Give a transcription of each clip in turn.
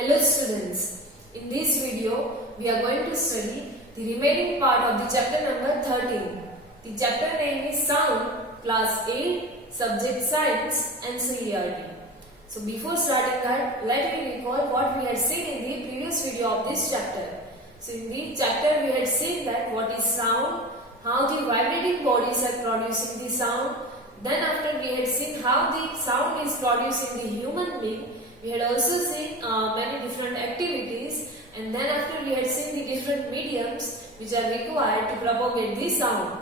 Hello students, in this video we are going to study the remaining part of the chapter number 13. The chapter name is Sound, Class 8, Subject Science and CERT. So before starting that, let me recall what we had seen in the previous video of this chapter. So in the chapter we had seen that what is sound, how the vibrating bodies are producing the sound. Then after we had seen how the sound is produced in the human being. We had also seen many different activities, and then after we had seen the different mediums which are required to propagate the sound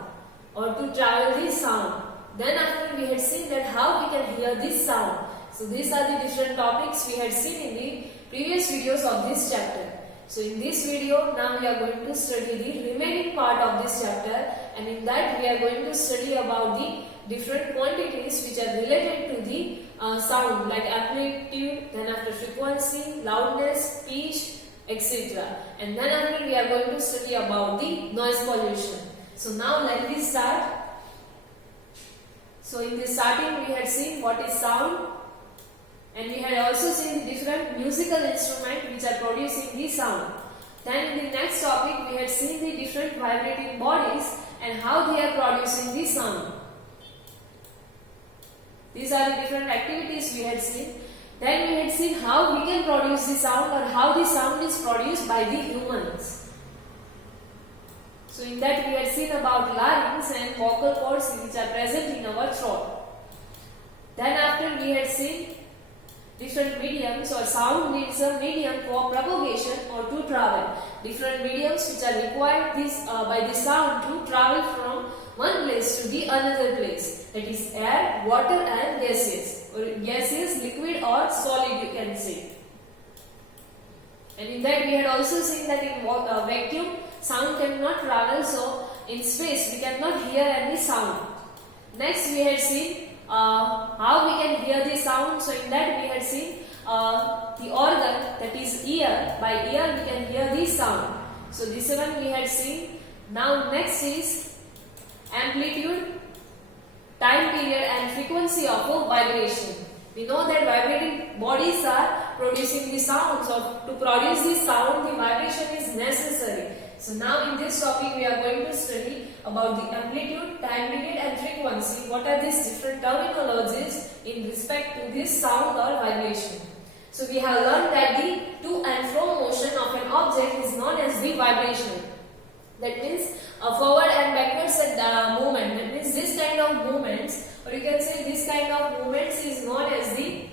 or to travel the sound. Then after we had seen that how we can hear this sound. So these are the different topics we had seen in the previous videos of this chapter. So in this video now we are going to study the remaining part of this chapter, and in that we are going to study about the different quantities which are related to the sound, like amplitude, then after frequency, loudness, pitch, etc. And then after we are going to study about the noise pollution. So now let me start. So in the starting we had seen what is sound, and we had also seen the different musical instruments which are producing the sound. Then in the next topic we had seen the different vibrating bodies and how they are producing the sound. These are the different activities we had seen. Then we had seen how we can produce the sound or how the sound is produced by the humans. So in that we had seen about larynx and vocal cords which are present in our throat. Then after we had seen different mediums, or sound needs a medium for propagation or to travel. Different mediums which are required by the sound to travel from one place to the another place. That is air, water and gaseous, or gaseous, liquid or solid you can say. And in that we had also seen that in vacuum sound cannot travel, so in space we cannot hear any sound. Next we had seen how we can hear the sound. So in that we had seen the organ, that is ear. By ear we can hear the sound. So this one we had seen. Now next is amplitude, time period and frequency of a vibration. We know that vibrating bodies are producing the sound. So to produce the sound, the vibration is necessary. So now in this topic we are going to study about the amplitude, time period and frequency. What are these different terminologies in respect to this sound or vibration? So we have learned that the to and fro motion of an object is known as the vibration. That means forward and backwards movement. That means this kind of movements, or you can say this kind of movements, is known as the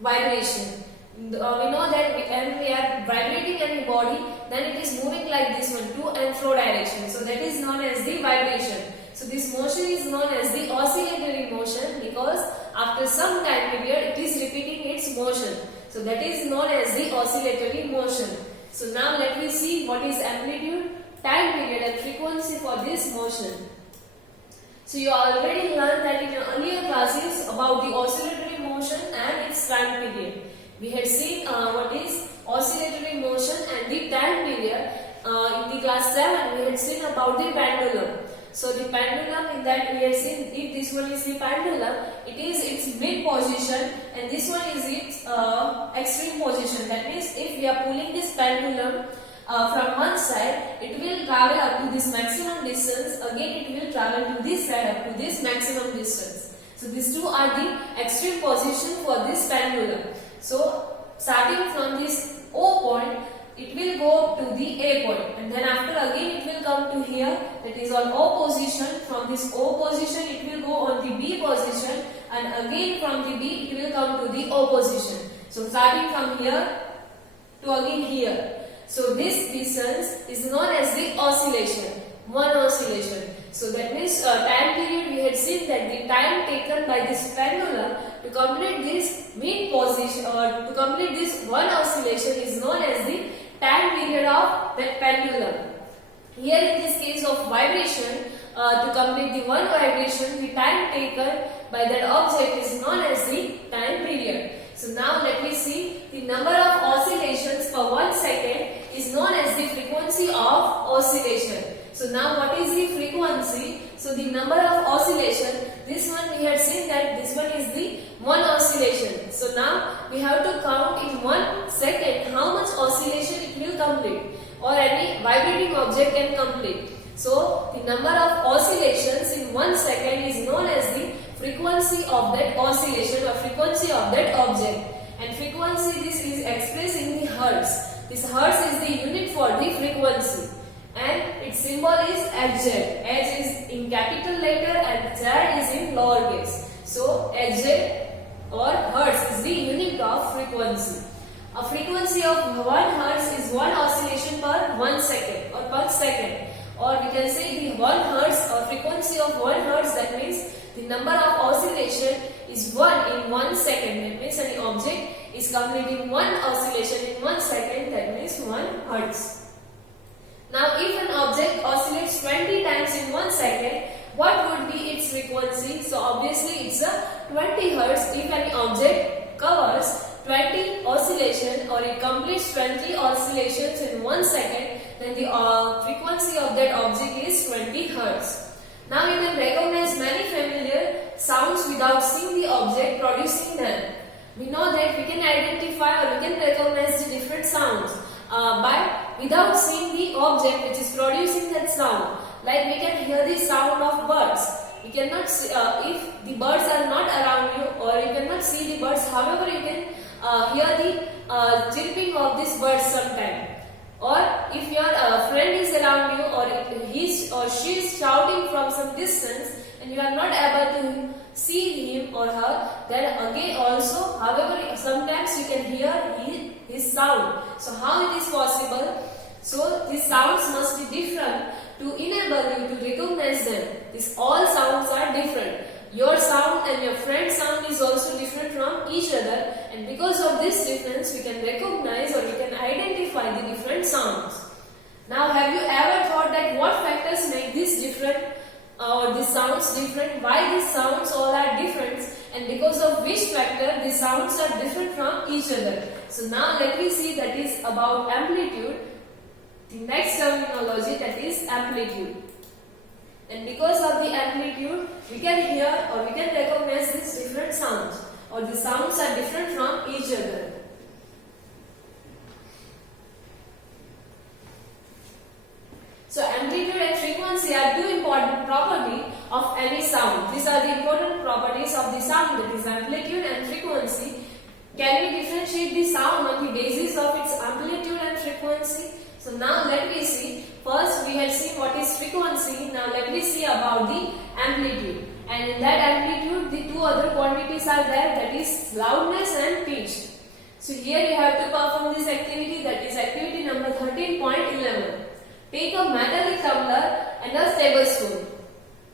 vibration. We know that when we are vibrating any body, then it is moving like this one, to and fro direction. So that is known as the vibration. So this motion is known as the oscillatory motion, because after some time period it is repeating its motion. So that is known as the oscillatory motion. So now let me see what is amplitude, time period and frequency for this motion. So you already learned that in your earlier classes about the oscillatory motion and its time period. We had seen what is oscillatory motion and the time period. In the class 7 we had seen about the pendulum. So the pendulum, in that we had seen, if this one is the pendulum, it is its mid position and this one is its extreme position. That means if we are pulling this pendulum from one side, it will travel up to this maximum distance. Again it will travel to this side up to this maximum distance. So these two are the extreme position for this pendulum. So starting from this O point, it will go up to the A point, and then after again it will come to here, that is on O position. From this O position it will go on the B position, and again from the B it will come to the O position. So starting from here to again here. So this distance is known as the oscillation, one oscillation. So that means time period, we had seen that the time taken by this pendulum to complete this mean position or to complete this one oscillation is known as the time period of that pendulum. Here in this case of vibration, to complete the one vibration, the time taken by that object is known as the time period. So now let me see, the number of oscillations per 1 second is known as the frequency of oscillation. So now what is the frequency? So the number of oscillation this one we had seen that this one is the one oscillation. So now we have to count in 1 second how much oscillation it will complete or any vibrating object can complete. So the number of oscillations in 1 second is known as the frequency of that oscillation or frequency of that object. And frequency, this is expressed in the hertz. This hertz is the unit for the frequency. And its symbol is Hz. H is in capital letter and Z is in lowercase. So Hz or hertz is the unit of frequency. A frequency of 1 hertz is 1 oscillation per 1 second or per second. Or we can say the 1 hertz or frequency of 1 hertz, that means the number of oscillation is 1 in 1 second. That means any object is completing 1 oscillation in 1 second, that means 1 hertz. Now if an object oscillates 20 times in 1 second, what would be its frequency? So obviously it's a 20 hertz. If any object covers 20 oscillation or it completes 20 oscillations in 1 second, then the frequency of that object is 20 hertz. Now you can recognize many familiar sounds without seeing the object producing them. We know that we can identify or we can recognize the different sounds without seeing the object which is producing that sound. Like we can hear the sound of birds. We cannot see, if the birds are not around you or you cannot see the birds, however you can hear the chirping of these birds sometime. Or if your friend is around you or he or she is shouting from some distance and you are not able to see him or her, then again also, however, sometimes you can hear his sound. So how it is possible? So these sounds must be different to enable you to recognize them. These all sounds are different. Your sound and your friend's sound is also different from each other, and because of this difference we can recognize or we can identify the different sounds. Now have you ever thought that what factors make this different or the sounds different? Why these sounds all are different, and because of which factor the sounds are different from each other? So now let me see, that is about amplitude. The next terminology, that is amplitude. And because of the amplitude, we can hear or we can recognize these different sounds, or the sounds are different from each other. So amplitude and frequency are two important properties of any sound. These are the important properties of the sound, that is amplitude and frequency. Can we differentiate the sound on the basis of its amplitude and frequency? So now let me see. First we had seen what is frequency. Now let me see about the amplitude. And in that amplitude, the two other quantities are there, that is loudness and pitch. So here you have to perform this activity, that is activity number 13.11. Take a metallic tumbler and a tablespoon.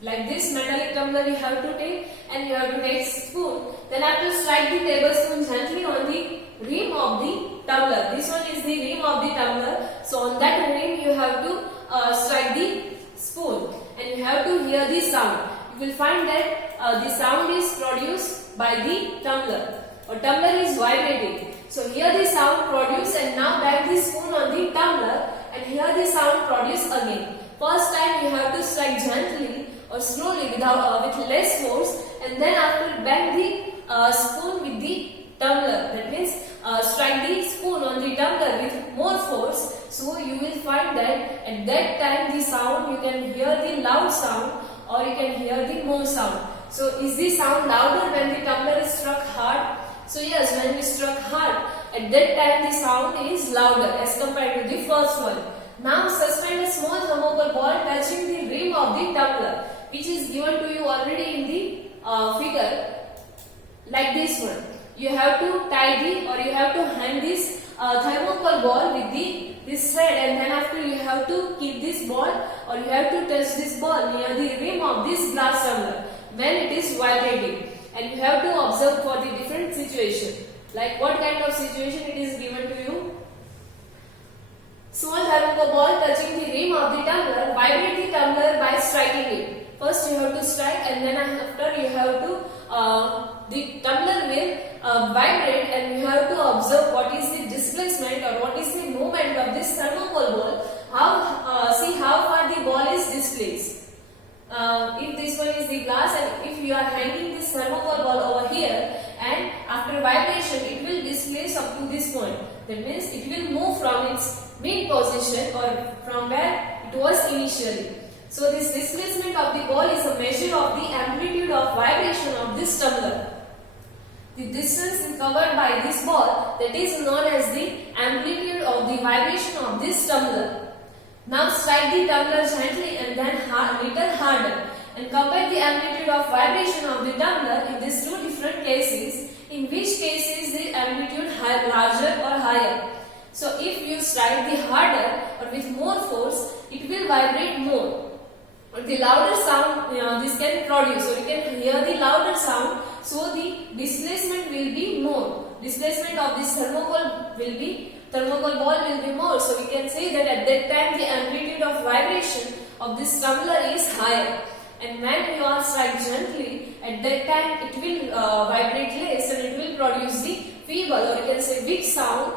Like this metallic tumbler you have to take, and you have to take spoon. Then have to strike the tablespoon gently on the rim of the tumbler. This one is the rim of the tumbler. So on that rim you have to strike the spoon, and you have to hear the sound. You will find that the sound is produced by the tumbler, or tumbler is vibrating. So hear the sound produced, and now bang the spoon on the tumbler and hear the sound produced again. First time you have to strike gently or slowly with less force, and then after bang the spoon with the tumbler. That means strike the spoon on the tumbler with more force. So you will find that at that time the sound, you can hear the loud sound or you can hear the more sound. So is the sound louder when the tumbler is struck hard? So yes, when we struck hard, at that time the sound is louder as compared to the first one. Now suspend a small thermocol ball touching the rim of the tumbler, which is given to you already in the figure, like this one. You have to tie or you have to hang this thermocol ball with this thread, and then after you have to keep this ball or you have to touch this ball near the rim of this glass tumbler when it is vibrating, and you have to observe for the different situation. Like what kind of situation it is given to you? Small thermocol ball touching the rim of the tumbler, vibrate the tumbler by striking it. First you have to strike, and then after you have to the tumbler will vibrate, and you have to observe what is the displacement or what is the movement of this thermocol ball. See how far the ball is displaced. If this one is the glass, and if you are are hanging this thermocol ball over here, and after vibration it will displace up to this point. That means it will move from its mid position or from where it was initially. So this displacement of the ball is a measure of the amplitude of vibration of this tumbler. The distance covered by this ball, that is known as the amplitude of the vibration of this tumbler. Now strike the tumbler gently and then little harder, and compare the amplitude of vibration of the tumbler in these two different cases. In which case is the amplitude larger or higher? So if you strike the harder or with more force, it will vibrate more. Or the louder sound this can produce, so you can hear the louder sound. So the displacement will be more. Displacement of this thermocol ball will be more. So we can say that at that time the amplitude of vibration of this tumbler is higher. And when you are strike gently, at that time it will vibrate less and it will produce the feeble, or you can say weak sound,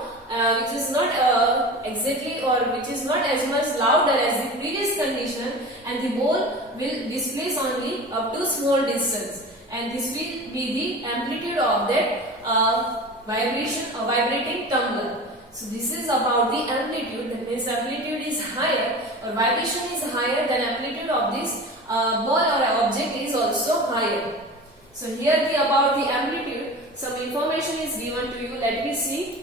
which is not exactly or which is not as much louder as the previous condition, and the ball will displace only up to small distance, and this will be the amplitude of that vibration or vibrating tumbler. So this is about the amplitude. That means amplitude is higher or vibration is higher, than amplitude of this ball or object is also higher. So here about the amplitude, some information is given to you. Let me see.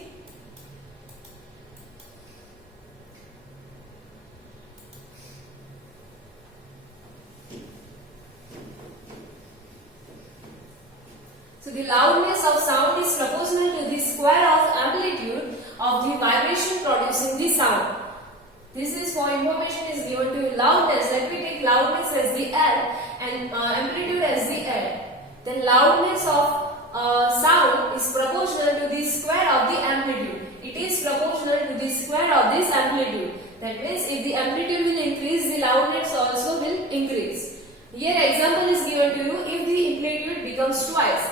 So the loudness of sound is proportional to the square of amplitude of the vibration producing the sound. This is for information is given to you. Loudness, let me take loudness as the L and amplitude as the L. Then loudness of sound is proportional to the square of the amplitude. It is proportional to the square of this amplitude. That means if the amplitude will increase, the loudness also will increase. Here example is given to you. If the amplitude becomes twice,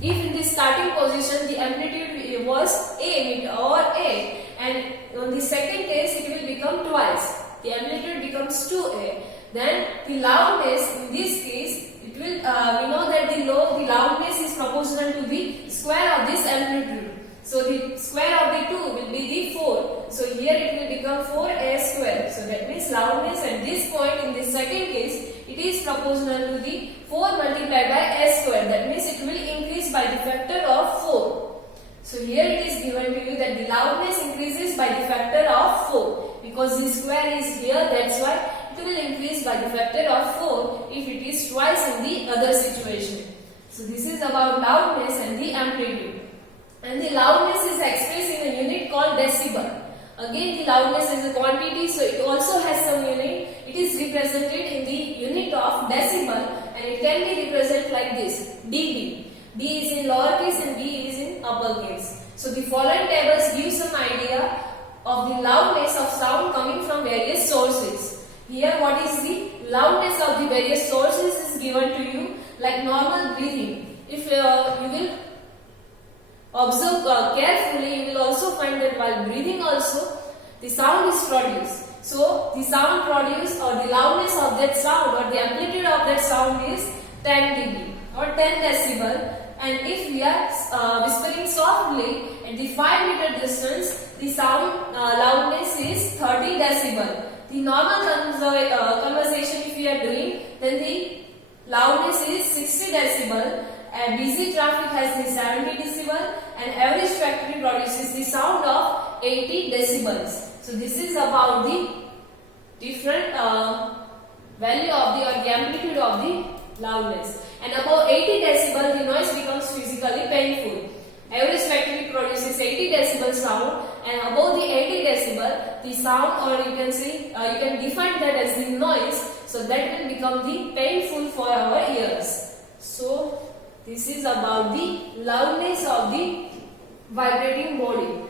if in the starting position the amplitude was A or A, and on the second case it will become twice, the amplitude becomes 2A, then the loudness in this case, it will we know that the loudness is proportional to the square of this amplitude. So the square of the 2 will be the 4. So here it will become 4A square. So that means loudness at this point in the second case, it is proportional to the 4 multiplied by A square. That means it will increase by the factor of 4. So here it is given to you that the loudness increases by the factor of 4. Because the square is here, that's why it will increase by the factor of 4 if it is twice in the other situation. So this is about loudness and the amplitude. And the loudness is expressed in a unit called decibel. Again, the loudness is a quantity, so it also has some unit. It is represented in the unit of decibel, and it can be represented like this: dB. D is in lowercase and B is in uppercase. So the following tables give some idea of the loudness of sound coming from various sources. Here, what is the loudness of the various sources is given to you, like normal breathing. If you will observe carefully, you will also find that while breathing also the sound is produced. So the sound produced or the loudness of that sound or the amplitude of that sound is 10 dB or 10 decibel. And if we are whispering softly at the 5 meter distance, the sound loudness is 30 decibel. The normal conversation if we are doing, then the loudness is 60 decibel. Busy traffic has the 70 decibel, and average factory produces the sound of 80 decibels. So this is about the different value of the amplitude of the loudness. And above 80 decibel, the noise becomes physically painful. Average factory produces 80 decibel sound, and above the 80 decibel, the sound, or you can say you can define that as the noise. So that will become the painful for our ears. So this is about the loudness of the vibrating body.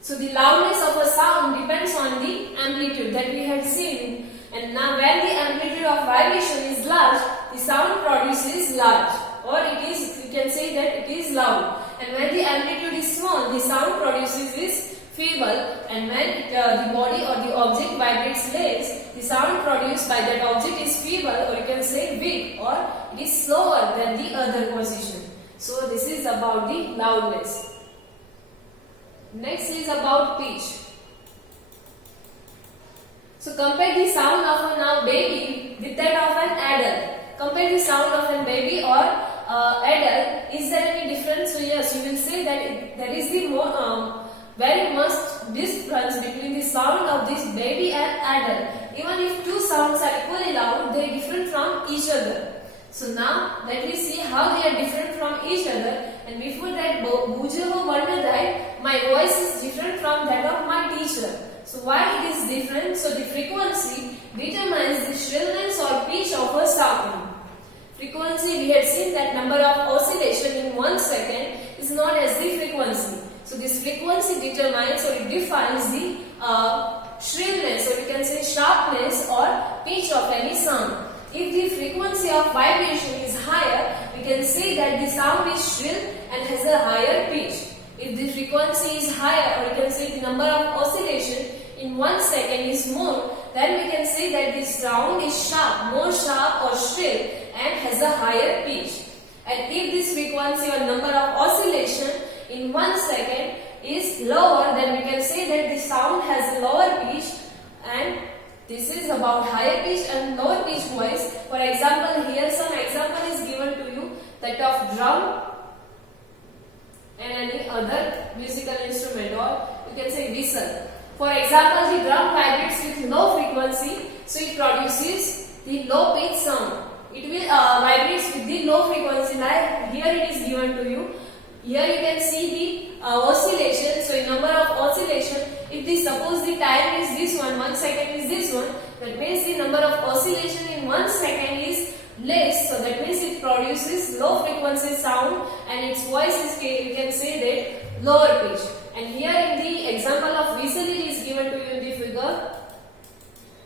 So the loudness of a sound depends on the amplitude that we had seen. And now when the amplitude of vibration is large, the sound produces large, or it is, you can say that it is loud. And when the amplitude is small, the sound produces is feeble, and when the body or the object vibrates less, the sound produced by that object is feeble, or you can say weak, or it is slower than the other position. So this is about the loudness. Next is about pitch. So compare the sound of a baby with that of an adult. Compare the sound of a baby or adult. Is there any difference? So yes, you will say that there is the very much difference between the sound of this baby and adult. Even if two sounds are equally loud, they are different from each other. So now let me see how they are different from each other. And before that, Bujo wondered that my voice is different from that of my teacher. So why it is different? So the frequency determines the shrillness or pitch of a sound. Frequency, we had seen that number of oscillation in 1 second is known as the frequency. So this frequency determines or it defines the shrillness, or you can say sharpness or pitch of any sound. If the frequency of vibration is higher, we can say that the sound is shrill and has a higher pitch. If the frequency is higher, or you can say the number of oscillation in 1 second is more, then we can say that the sound is sharp, more sharp or shrill, and has a higher pitch. And if this frequency or number of oscillation in 1 second is lower, then we can say that the sound has a lower pitch, and this is about higher pitch and lower pitch voice. For example, here some example is given to you, that of drum and any other musical instrument, or you can say whistle. For example, the drum vibrates with low frequency, so it produces the low pitch sound. It will vibrates with the low frequency, like here it is given to you. Here you can see the oscillation. So in number of oscillation, if the suppose the time is this one, 1 second is this one, that means the number of oscillation in 1 second is less. So that means it produces low frequency sound, and its voice is, you can say that, lower pitch. And here in the example of whistling is given to you in the figure.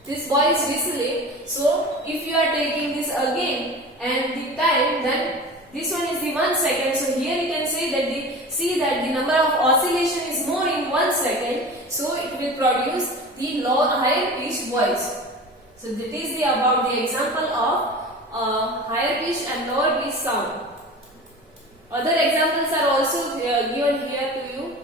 This boy is whistling. So if you are taking this again and the time, then this one is the 1 second. So here you can say that the number of oscillation is more in 1 second. So it will produce the higher pitch voice. So that is about the example of higher pitch and lower pitch sound. Other examples are also given here to you.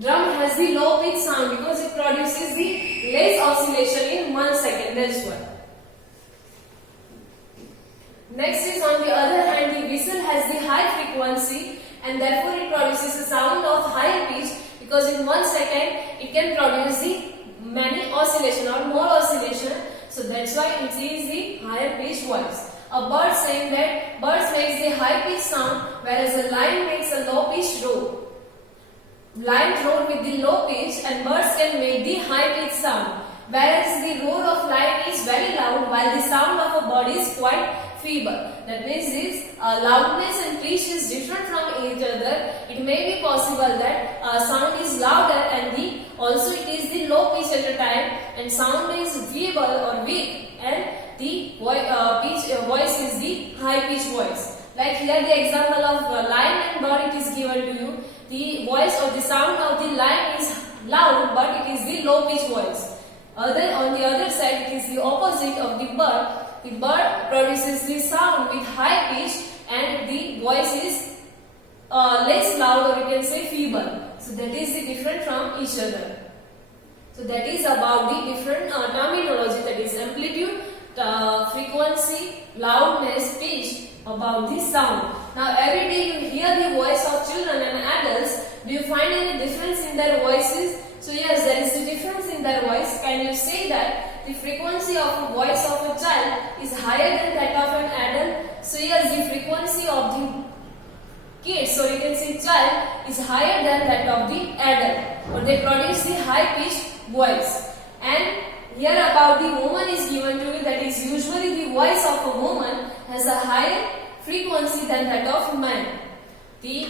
Drum has the low pitch sound because it produces the less oscillation in 1 second. That's why. Next is, on the other hand, the whistle has the high frequency, and therefore it produces a sound of high pitch, because in 1 second it can produce the many oscillation or more oscillation. So that's why it is the higher pitch voice. A bird saying that birds makes the high pitch sound, whereas a lion makes a low pitch roar. Lion roar with the low pitch, and birds can make the high pitch sound. Whereas the roar of lion is very loud, while the sound of a bird is quite feeble. That means this loudness and pitch is different from each other. It may be possible that sound is louder and also it is the low pitch at a time, and sound is feeble or weak, and the voice is the high pitch voice. Like here the example of lion and bird, it is given to you. The voice or the sound of the lion is loud, but it is the low pitch voice. On the other side, it is the opposite of the bird. The bird produces the sound with high pitch, and the voice is less loud, or you can say feeble. So that is the different from each other. So that is about the different terminology, that is amplitude, frequency, loudness, pitch, about the sound. Now every day you hear the voice of children and adults. Do you find any difference in their voices? So yes, there is a difference in their voice. Can you say that the frequency of the voice of a child is higher than that of an adult? So yes, the frequency of the kid, so you can say child, is higher than that of the adult, or they produce the high pitched voice. And here about the woman is given to you, that is usually the voice of a woman has a higher frequency than that of man. The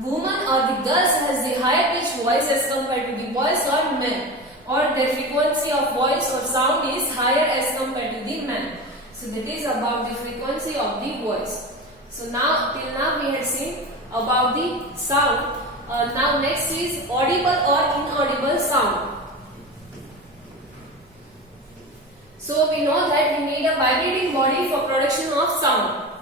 woman or the girls has the higher pitched voice as compared to the boys or men, or their frequency of voice or sound is higher as compared to the man. So that is about the frequency of the voice. So now till now we had seen about the sound. Now next is audible or inaudible sound. So we know that we need a vibrating body for production of sound.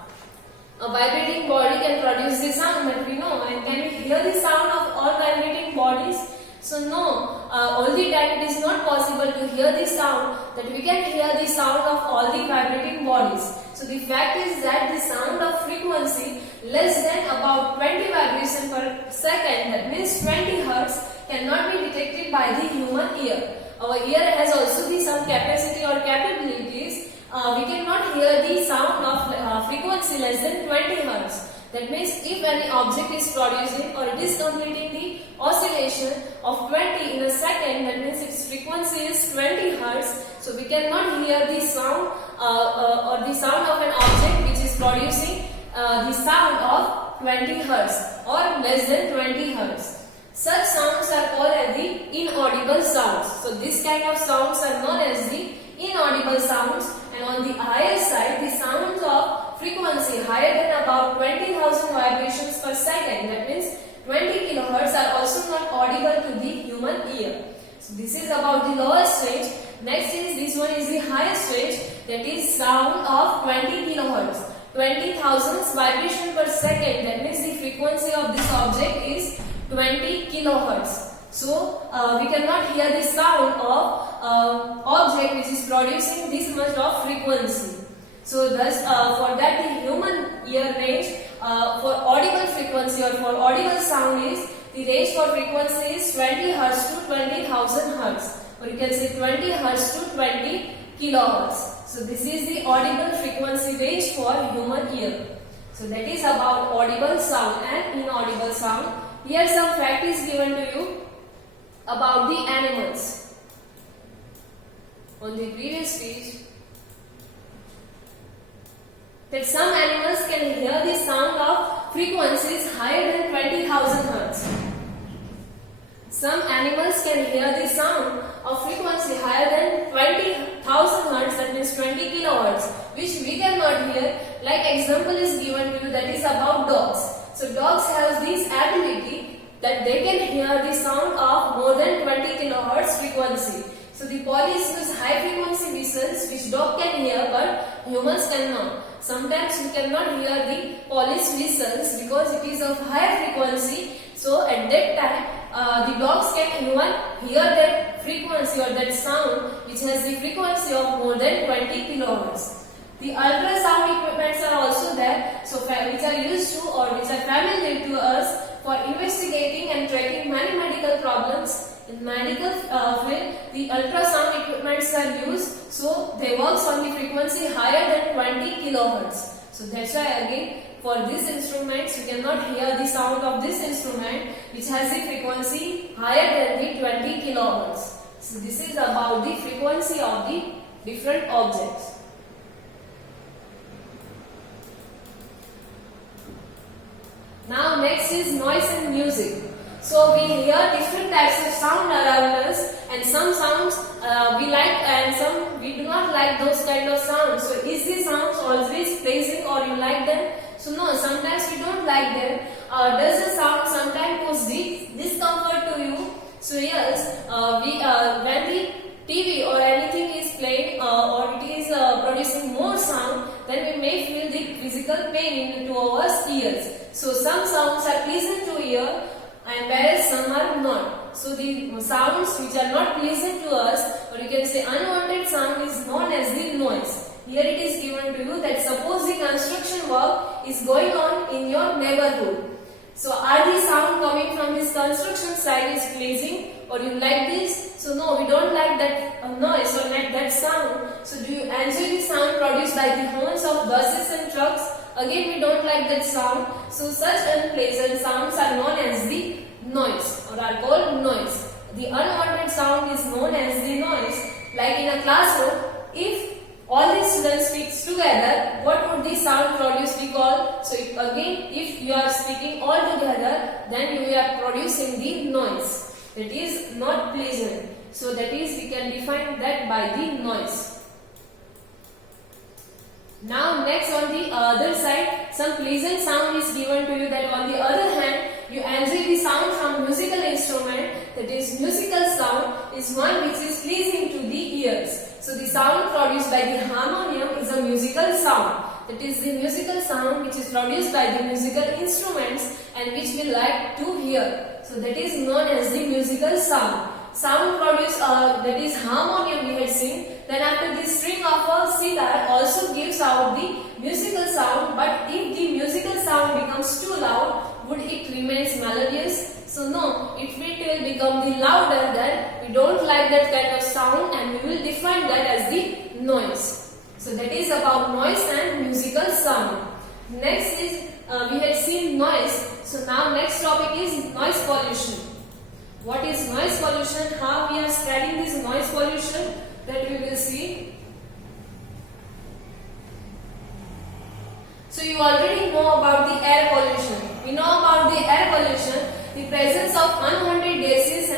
A vibrating body can produce the sound, but we know, and can we hear the sound of all vibrating bodies? So no, all the time it is not possible to hear the sound that we can hear the sound of all the vibrating bodies. So the fact is that the sound of frequency less than about 20 vibrations per second, that means 20 Hertz, cannot be detected by the human ear. Our ear has also some capacity or capabilities. We cannot hear the sound of frequency less than 20 Hertz. That means if any object is producing or it is completing the oscillation of 20 in a second, that means its frequency is 20 Hertz. So we cannot hear the sound or the sound of an object which is producing the sound of 20 Hertz or less than 20 Hertz. Such sounds are called as the inaudible sounds. So this kind of sounds are known as the inaudible sounds, and on the higher side the sounds of frequency higher than about 20,000 vibrations per second, that means 20 kilohertz, are also not audible to the human ear. So this is about the lowest range. Next is this one is the highest range, that is sound of 20 kilohertz. 20,000 vibration per second, that means the frequency of this object is 20 kilohertz. So we cannot hear the sound of object which is producing this much of frequency. So thus for that the human ear range for audible frequency or for audible sound is, the range for frequency is 20 Hertz to 20,000 Hertz, or you can say 20 Hertz to 20 kilohertz. So this is the audible frequency range for human ear. So that is about audible sound and inaudible sound. Here some fact is given to you about the animals. On the previous page, that some animals can hear the sound of frequencies higher than 20,000 Hertz. Some animals can hear the sound of frequency higher than 20,000 Hertz, that means 20 kilohertz, which we cannot hear. Like example is given to you, that is about dogs. So dogs have this ability that they can hear the sound of more than 20 kilohertz frequency. So the police use high frequency whistles which dog can hear but humans cannot. Sometimes you cannot hear the police whistles because it is of higher frequency. So at that time the dogs can even hear that frequency or that sound which has the frequency of more than 20 kilohertz. The ultrasound equipments are also there, so which are used to or which are familiar to us for investigating and tracking many medical problems. In medical field, the ultrasound equipments are used, so they work on the frequency higher than 20 kilohertz. So that's why again for these instruments you cannot hear the sound of this instrument which has the frequency higher than the 20 kilohertz. So this is about the frequency of the different objects. Now next is noise and music. So we hear different types of sound around us, and some sounds we like and some we do not like those kind of sounds. So is the sounds always pleasing or you like them? So no, sometimes we don't like them. Does the sound sometimes cause discomfort to you? So yes, when the TV or anything is playing or it is producing more sound, then we may feel the physical pain into our ears. So some sounds are pleasant to ear and whereas some are not. So the sounds which are not pleasant to us, or you can say unwanted sound, is known as the noise. Here it is given to you that suppose the construction work is going on in your neighborhood. So are the sound coming from this construction site is pleasing or you like this? So no, we don't like that noise or like that sound. So do you enjoy the sound produced by the horns of buses and trucks? Again we don't like that sound. So such unpleasant sounds are known as the noise or are called noise. The unwanted sound is known as the noise. Like in a classroom, if all the students speak together, what would the sound produced be called? So if you are speaking all together, then you are producing the noise. That is not pleasant. So that is, we can define that by the noise. Now next on the other side, some pleasant sound is given to you, that on the other hand, you enjoy the sound from musical instrument, that is musical sound is one which is pleasing to the ears. So the sound produced by the harmonium is a musical sound. That is the musical sound which is produced by the musical instruments and which we like to hear. So that is known as the musical sound. Sound produced, that is harmonium we had seen. Then after the string of a sitar also gives out the musical sound, but if the musical sound becomes too loud, would it remains melodious? So no, it will become the louder, then we don't like that kind of sound and we will define that as the noise. So that is about noise and musical sound. Next is, we had seen noise. So now next topic is noise pollution. What is noise pollution? How we are studying this noise pollution? That we will see. So you already know about the air pollution. We know about the air pollution. The presence of unwanted gases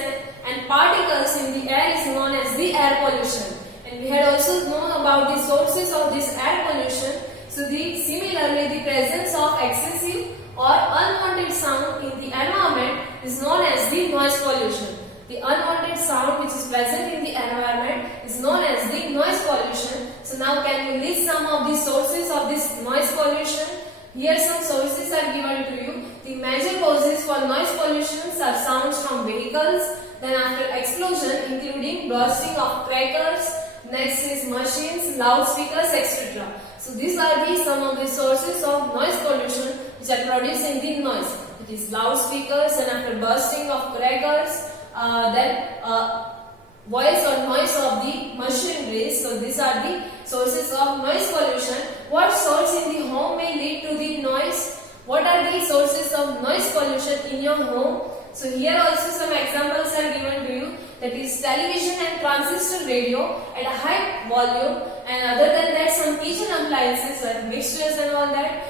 and particles in the air is known as the air pollution. And we had also known about the sources of this air pollution. So similarly, the presence of excessive or unwanted sound in the environment is known as the noise pollution. The unwanted sound which is present in the environment is known as the noise pollution. So now can you list some of the sources of this noise pollution? Here some sources are given to you. The major causes for noise pollution are sounds from vehicles, then after explosion including bursting of crackers, next is machines, loudspeakers, etc. So these are some of the sources of noise pollution which are producing the noise. It is loudspeakers and after bursting of crackers, then voice or noise of the machinery. So these are the sources of noise pollution. What source in the home may lead to the noise? What are the sources of noise pollution in your home? So here also some examples are given to you. That is television and transistor radio at a high volume, and other than that some kitchen appliances like mixtures and all that,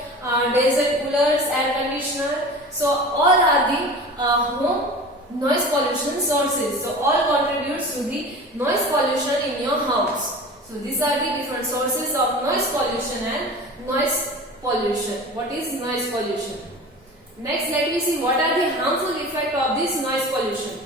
desert coolers, air conditioner. So all are the home noise pollution sources. So all contributes to the noise pollution in your house. So these are the different sources of noise pollution and noise pollution. What is noise pollution? Next, let me see what are the harmful effects of this noise pollution.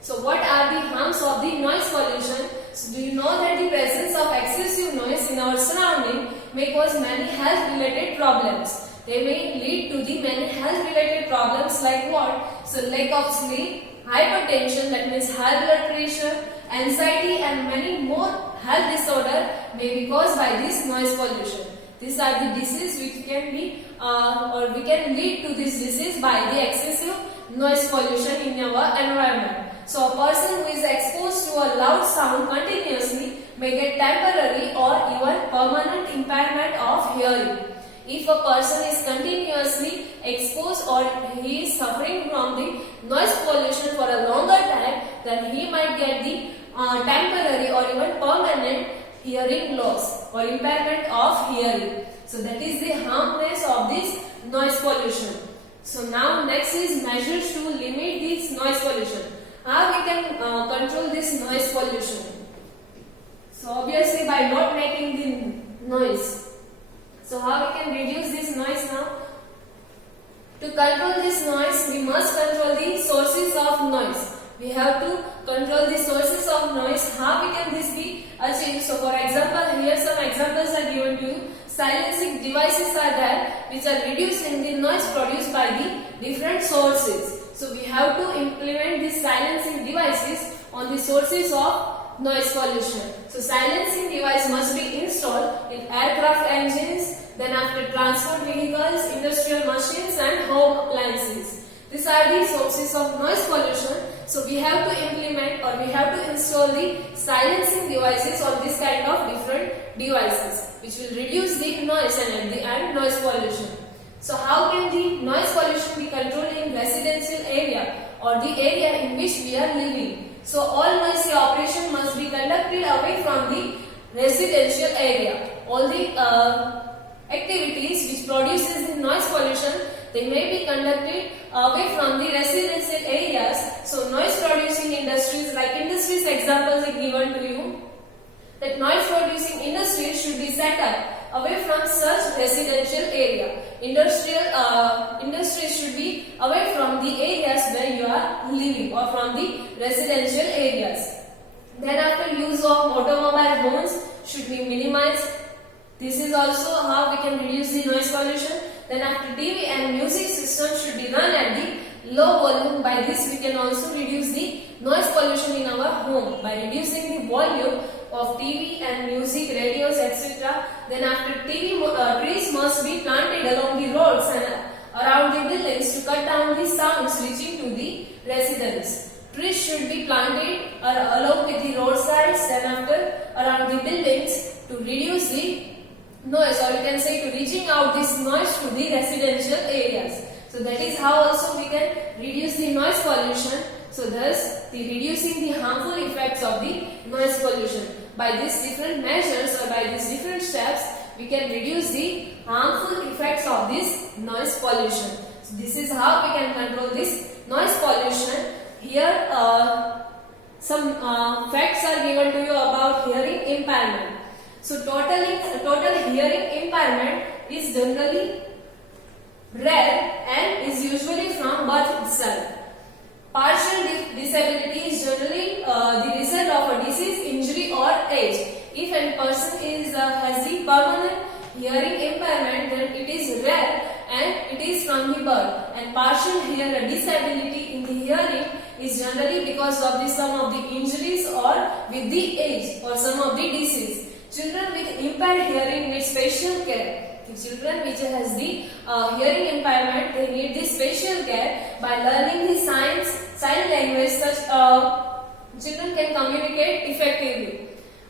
So what are the harms of the noise pollution? So do you know that the presence of excessive noise in our surrounding may cause many health related problems? They may lead to the many health related problems like what? So lack of sleep, hypertension, that means high blood pressure, anxiety and many more health disorder may be caused by this noise pollution. These are the diseases which can be or we can lead to this disease by the excessive noise pollution in our environment. So a person who is exposed to a loud sound continuously may get temporary or even permanent impairment of hearing. If a person is continuously exposed or he is suffering from the noise pollution for a longer time, then he might get the temporary or even permanent hearing loss or impairment of hearing. So that is the harmness of this noise pollution. So now next is measures to limit this noise pollution. How we can control this noise pollution? So obviously by not making the noise. So how we can reduce this noise now? To control this noise, we must control the sources of noise. We have to control the sources of noise. How we can this be achieved? So for example, here some examples are given to you. Silencing devices are there which are reducing the noise produced by the different sources. So we have to implement these silencing devices on the sources of noise pollution. So silencing device must be installed in aircraft engines, then after transport vehicles, industrial machines and home appliances. These are the sources of noise pollution. So we have to implement or we have to install the silencing devices on this kind of different devices which will reduce the noise and at the end noise pollution. So how can the noise pollution be controlled in residential area or the area in which we are living? So all noisy operation must be conducted away from the residential area. All the activities which produces the noise pollution, they may be conducted away from the residential areas. So noise producing industries, like industries examples are given to you. That noise producing industries should be set up away from such residential area. industries should be away from the areas where you are living or from the residential areas. Then after, use of automobile horns should be minimized. This is also how we can reduce the noise pollution. Then after, TV and music system should be run at the low volume. By this we can also reduce the noise pollution in our home by reducing the volume of TV and music, radios, etc. Then after, trees must be planted along the roads and around the buildings to cut down the sounds reaching to the residents. Trees should be planted along with the roadsides and after around the buildings to reduce the noise, or you can say to reaching out this noise to the residential areas. So that is how also we can reduce the noise pollution. So thus the reducing the harmful effects of the noise pollution. By these different measures or by these different steps, we can reduce the harmful effects of this noise pollution. So this is how we can control this noise pollution. Here some facts are given to you about hearing impairment. So total hearing impairment is generally rare and is usually from birth itself. Partial disability is generally the result of a disease, injury or age. If a person has the permanent hearing impairment, then it is rare and it is from the birth. And partial disability in the hearing is generally because of some of the injuries or with the age or some of the disease. Children with impaired hearing need special care. The children which has the hearing impairment, they need this special care. By learning the sign language, such children can communicate effectively.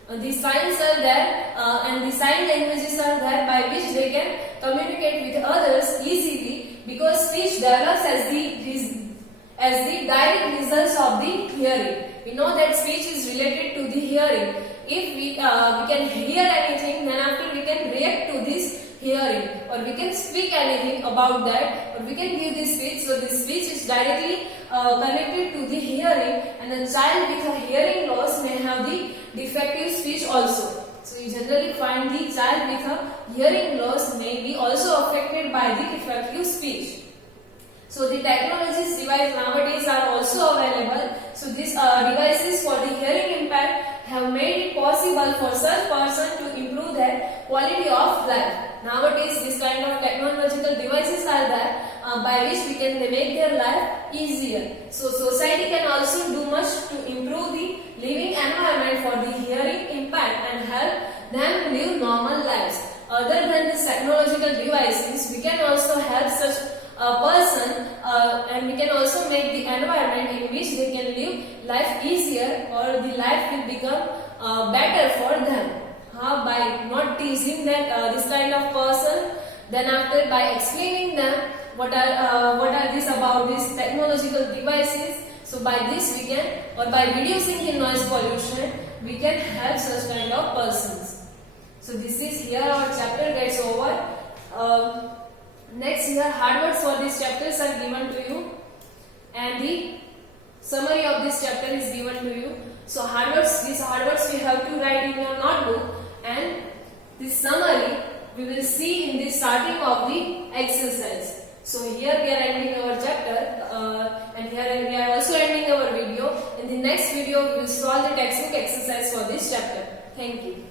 The signs are there and the sign languages are there by which they can communicate with others easily, because speech develops as the direct results of the hearing. We know that speech is related to the hearing. If we can hear anything, then after we can react to this hearing, or we can speak anything about that, or we can give this speech. So this speech is directly connected to the hearing, and a child with a hearing loss may have the defective speech also. So you generally find the child with a hearing loss may be also affected by the defective speech. So the technologies device nowadays are also available. So these devices for the hearing impaired have made it possible for such person to improve their quality of life. Nowadays these kind of technological devices are there by which we can make their life easier. So society can also do much to improve the living environment for the hearing impaired and help them live normal lives. Other than these technological devices, we can also help such a person and we can also make the environment in which they can live life easier, or the life will become better for them. By not teasing that this kind of person, then after by explaining them what are this about these technological devices. So by this we can, or by reducing the noise pollution, we can help such kind of persons. So this is here our chapter gets over. Next here hard words for these chapters are given to you, and the summary of this chapter is given to you. So these hard words we have to write in your notebook, and this summary we will see in the starting of the exercise. So here we are ending our chapter and here we are also ending our video. In the next video we will solve the textbook exercise for this chapter. Thank you.